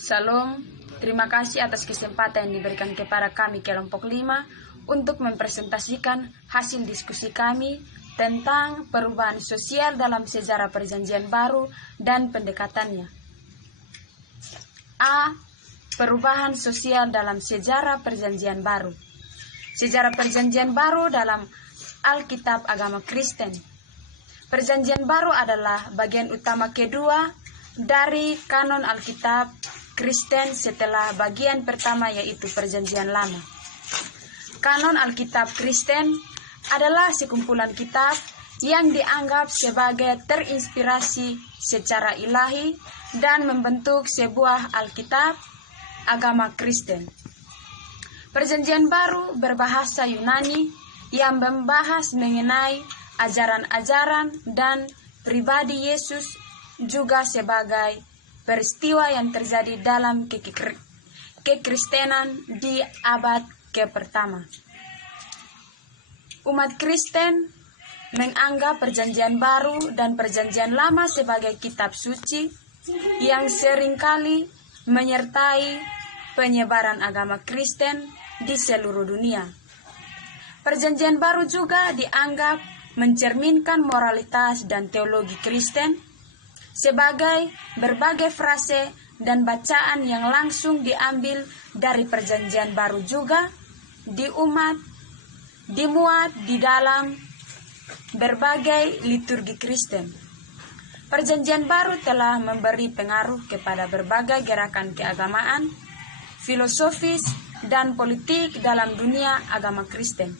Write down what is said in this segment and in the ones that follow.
Salam, terima kasih atas kesempatan yang diberikan kepada kami kelompok 5 untuk mempresentasikan hasil diskusi kami tentang perubahan sosial dalam sejarah Perjanjian Baru dan pendekatannya. A. Perubahan sosial dalam sejarah Perjanjian Baru. Sejarah Perjanjian Baru dalam Alkitab Agama Kristen. Perjanjian Baru adalah bagian utama kedua dari kanon Alkitab Kristen setelah bagian pertama yaitu Perjanjian Lama. Kanon Alkitab Kristen adalah sekumpulan kitab yang dianggap sebagai terinspirasi secara ilahi dan membentuk sebuah Alkitab agama Kristen. Perjanjian Baru berbahasa Yunani yang membahas mengenai ajaran-ajaran dan pribadi Yesus juga sebagai peristiwa yang terjadi dalam kekristenan di abad ke-1. Umat Kristen menganggap Perjanjian Baru dan Perjanjian Lama sebagai kitab suci yang seringkali menyertai penyebaran agama Kristen di seluruh dunia. Perjanjian Baru juga dianggap mencerminkan moralitas dan teologi Kristen sebagai berbagai frase dan bacaan yang langsung diambil dari Perjanjian Baru juga dimuat di dalam berbagai liturgi Kristen. Perjanjian Baru telah memberi pengaruh kepada berbagai gerakan keagamaan, filosofis, dan politik dalam dunia agama Kristen.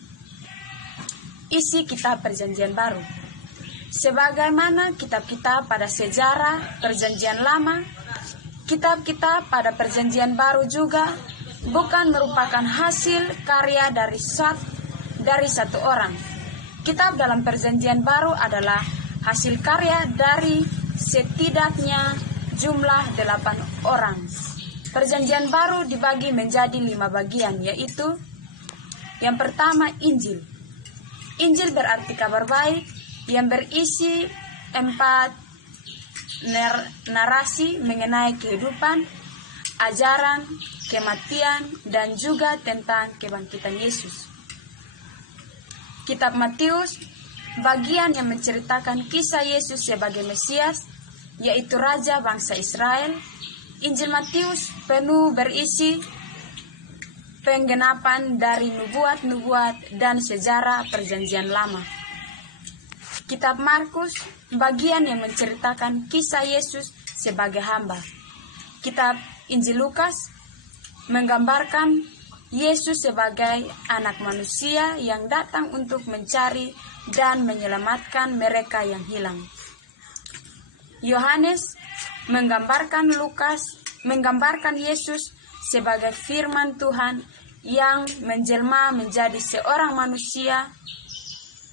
Isi kitab Perjanjian Baru. Sebagaimana kitab-kitab pada sejarah Perjanjian Lama, kitab-kitab pada Perjanjian Baru juga bukan merupakan hasil karya dari satu orang. Kitab dalam Perjanjian Baru adalah hasil karya dari setidaknya jumlah 8 orang. Perjanjian Baru dibagi menjadi 5 bagian, yaitu yang pertama Injil. Injil berarti kabar baik yang berisi 4 narasi mengenai kehidupan, ajaran, kematian, dan juga tentang kebangkitan Yesus. Kitab Matius, bagian yang menceritakan kisah Yesus sebagai Mesias, yaitu Raja bangsa Israel. Injil Matius penuh berisi penggenapan dari nubuat-nubuat dan sejarah Perjanjian Lama. Kitab Markus, bagian yang menceritakan kisah Yesus sebagai hamba. Kitab Injil Lukas menggambarkan Yesus sebagai anak manusia yang datang untuk mencari dan menyelamatkan mereka yang hilang. Yohanes menggambarkan Yesus sebagai firman Tuhan yang menjelma menjadi seorang manusia.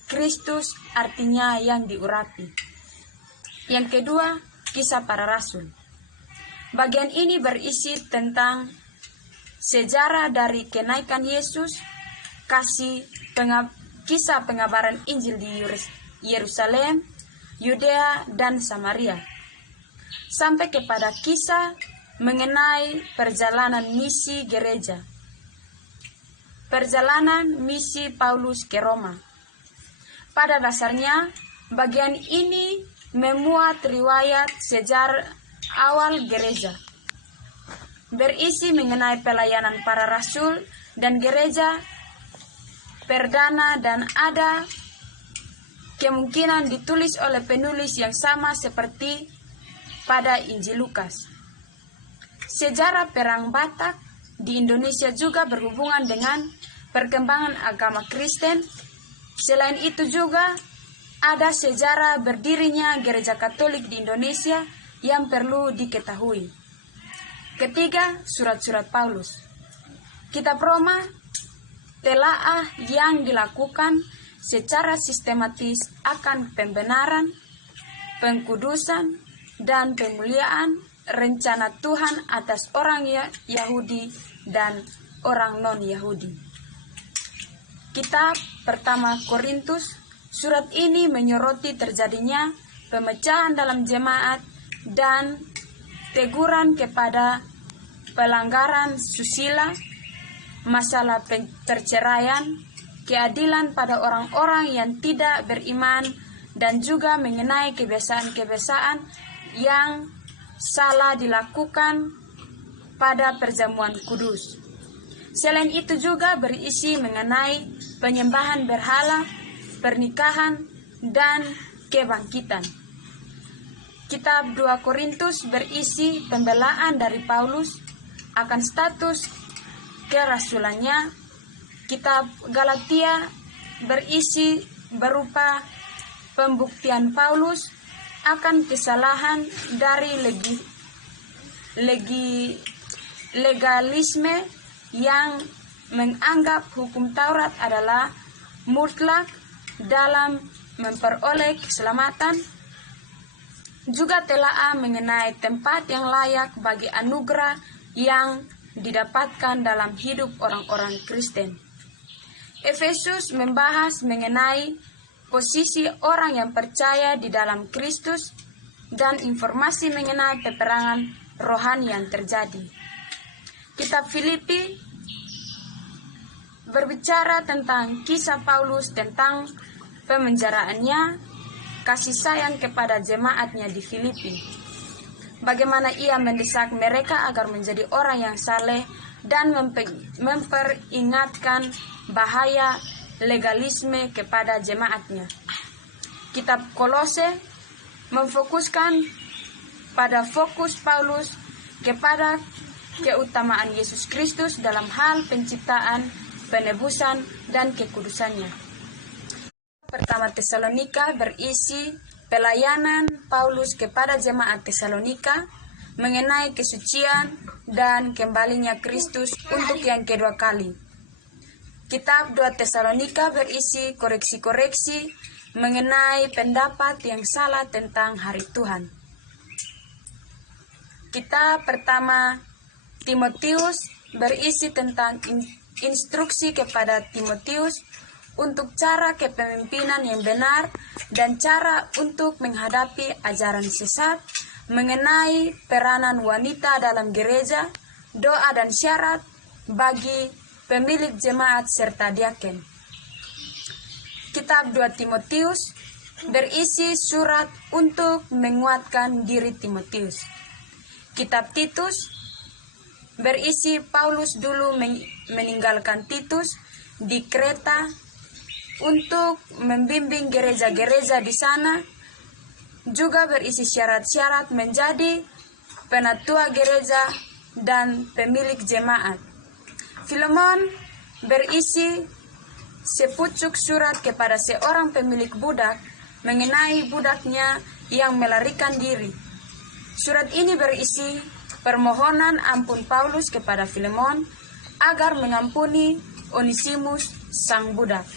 Kristus artinya yang diurapi. Yang kedua, kisah para rasul. Bagian ini berisi tentang sejarah dari kenaikan Yesus, kisah pengabaran Injil di Yerusalem, Yudea, dan Samaria, sampai kepada kisah mengenai perjalanan misi gereja. Perjalanan misi Paulus ke Roma. Pada dasarnya, bagian ini memuat riwayat sejarah awal gereja. Berisi mengenai pelayanan para rasul dan gereja perdana dan ada kemungkinan ditulis oleh penulis yang sama seperti pada Injil Lukas. Sejarah Perang Batak di Indonesia juga berhubungan dengan perkembangan agama Kristen. Selain itu juga ada sejarah berdirinya Gereja Katolik di Indonesia yang perlu diketahui. Ketiga, surat-surat Paulus. Kitab Roma, telaah yang dilakukan secara sistematis akan pembenaran, pengkudusan, dan pemuliaan rencana Tuhan atas orang Yahudi dan orang non-Yahudi. Kitab pertama Korintus, surat ini menyoroti terjadinya pemecahan dalam jemaat dan teguran kepada pelanggaran susila, masalah perceraian, keadilan pada orang-orang yang tidak beriman, dan juga mengenai kebiasaan-kebiasaan yang salah dilakukan pada perjamuan kudus. Selain itu juga berisi mengenai penyembahan berhala, pernikahan, dan kebangkitan. Kitab 2 Korintus berisi pembelaan dari Paulus akan status kerasulannya. Kitab Galatia berisi berupa pembuktian Paulus akan kesalahan dari legalisme yang menganggap hukum Taurat adalah mutlak dalam memperoleh keselamatan. Juga telaah mengenai tempat yang layak bagi anugerah yang didapatkan dalam hidup orang-orang Kristen. Efesus membahas mengenai posisi orang yang percaya di dalam Kristus dan informasi mengenai peperangan rohani yang terjadi. Kitab Filipi berbicara tentang kisah Paulus tentang pemenjaraannya, kasih sayang kepada jemaatnya di Filipi. Bagaimana ia mendesak mereka agar menjadi orang yang saleh dan memperingatkan bahaya legalisme kepada jemaatnya. Kitab Kolose memfokuskan pada fokus Paulus kepada keutamaan Yesus Kristus dalam hal penciptaan, penebusan, dan kekudusannya. Pertama Tesalonika berisi pelayanan Paulus kepada jemaat Tesalonika mengenai kesucian dan kembalinya Kristus untuk yang kedua kali. Kitab 2 Tesalonika berisi koreksi-koreksi mengenai pendapat yang salah tentang hari Tuhan. Kitab pertama Timotius berisi tentang instruksi kepada Timotius untuk cara kepemimpinan yang benar dan cara untuk menghadapi ajaran sesat, mengenai peranan wanita dalam gereja, doa dan syarat bagi pemilik jemaat serta diaken. Kitab 2 Timotius berisi surat untuk menguatkan diri Timotius. Kitab Titus berisi Paulus dulu meninggalkan Titus di Kreta untuk membimbing gereja-gereja di sana. Juga berisi syarat-syarat menjadi penatua gereja dan pemilik jemaat. Filemon berisi sepucuk surat kepada seorang pemilik budak mengenai budaknya yang melarikan diri. Surat ini berisi permohonan ampun Paulus kepada Filemon agar mengampuni Onesimus sang budak.